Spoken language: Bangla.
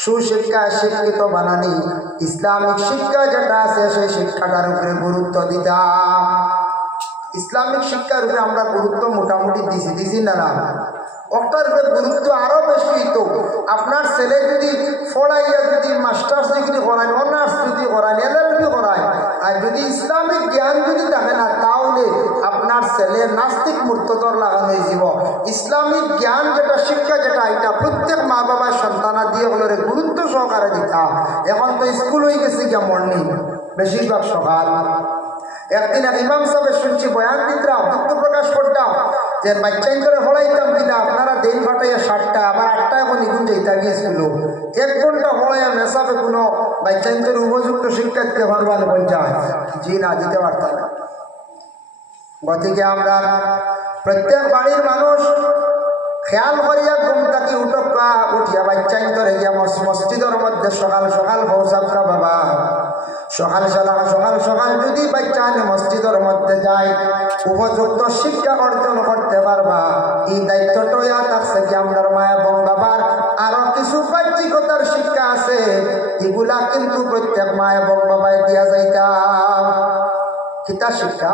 সুশিক্ষা শিক্ষিত বানানি ইসলামিক শিক্ষা যেটা আছে সেই শিক্ষাটার উপরে গুরুত্ব দিতাম। ইসলামিক শিক্ষার উপরে আমরা গুরুত্ব মোটামুটি দিছি না না, ওটার উপরে গুরুত্ব আরো বেশি হইতো। আপনার ছেলে যদি পড়াইয়া যদি মাস্টার্স ডিগ্রি করায়, অনার্স যদি করায়, LLB করায়, আর যদি ইসলামিক জ্ঞান যদি থাকে না, তাহলে আপনার ছেলে নাস্তিক মূর্ততর লাগানো হয়ে যাব। ইসলামিক জ্ঞান যেটা শিক্ষা যেটা এটা প্রত্যেক মা বাবার সন্তানা দিয়ে হলে গুরুত্ব সহকারে দিতাম। এখন তো স্কুল হয়ে গেছে গিয়া মর্নিং, বেশিরভাগ সকাল। একদিন এক ইমাম সাহেব শুনছি বয়ান দিতরা, দুঃখ প্রকাশ করতাম যে বাচ্চাইন করে হলাইতাম কিনা আপনারা দিন ফাটাইয়া 7টা আবার 8টা এখন নিগুন যাইতা গিয়ে স্কুল 1 ঘন্টা হলাইয়া মেসাবে কোনো বাচ্চাইন করে উপযুক্ত শিক্ষা দিতে পারবেন পঞ্চায়েত জি না দিতে পারতাম না। গতিকে আমরা প্রত্যেক বাড়ির মানুষ খেয়াল করিয়া ঘুম থাকি উঠকা উঠিয়া বাচ্চাইন করে গিয়া মসজিদের মধ্যে সকাল সকাল পৌঁছাবকা বাবা। সকাল সকাল যদি বাচ্চা মসজিদের মধ্যে যায় উপযুক্ত শিক্ষা অর্জন করতে পারবা। এই দায়িত্বটা থাকছে কি আমার মা এবং বাবার। আরো কিছু বাহ্যিকতার শিক্ষা আছে, এগুলা কিন্তু প্রত্যেক মা এবং বাবায় দিয়া যাইতাম। কিতা শিক্ষা?